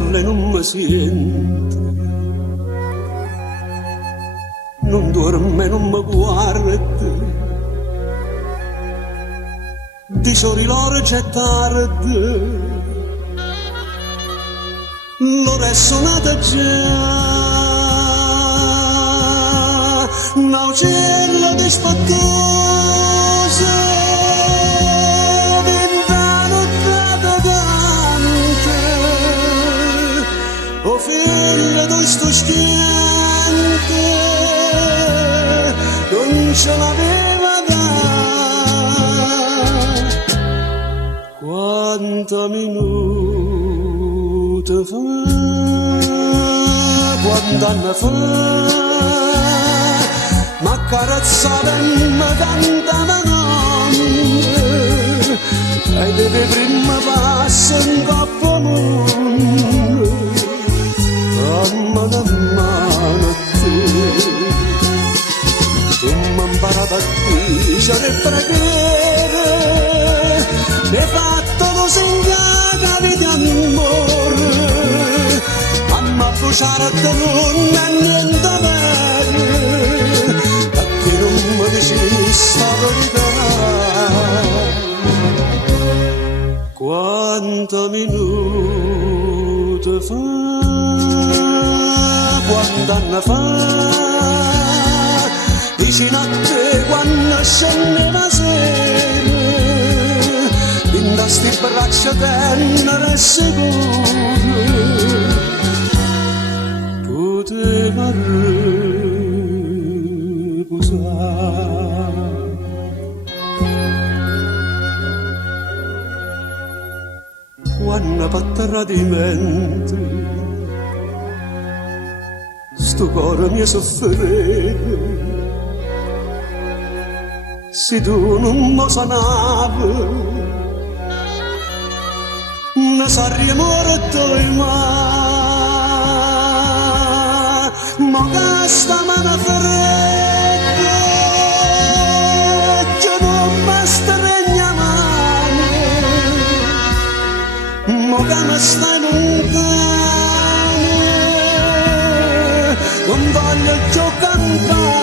parla e non mi sente, non dorme e non mi guarda, di soli l'ora c'è tardi, l'ora è suonata già, un uccello di spattosa, vent'anni canta, o figlio di sto schiante, non ce l'aveva da. Quanta minuti fa, quant'anni fa, m'accarezzava e mi cantava notte, e deve prima passa in coppa mondo, a mano a mano te. Tu mi imparato a dicere il preghiere, mi hai fatto lo segnare di amore, mamma bruciare a te non è niente vero, perché non mi dici sta verità. Quanta minuti fa, quant'anni fa, vicino a te quando scendeva sera, in sti braccia tenere e sicure, poteva riposare. Quando fatto tradimento, sto cuore mi soffreva, se tu non mi sanavi, ne saremmo morto ma che sta mano fredda, che non mi stregna mano, ma che mi stai lontano, non voglio più cantare.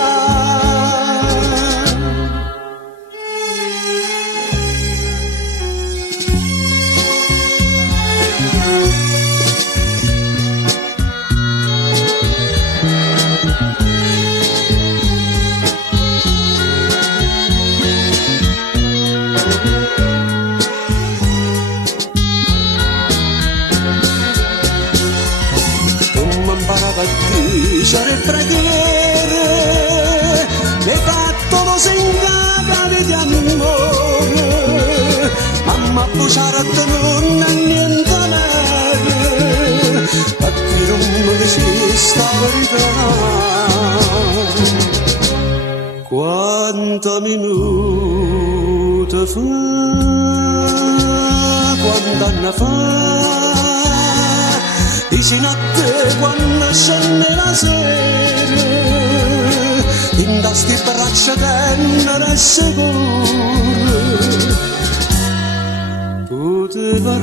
Dicere il preghiere, mi hai fatto lo segnare di amore, mamma bruciare a te non è niente vero, perché non mi dici sta verità. Quanta minuti fa, quant'anni fa, vicino a te quando scende la sera, in sti braccia tenere e sicure, poteva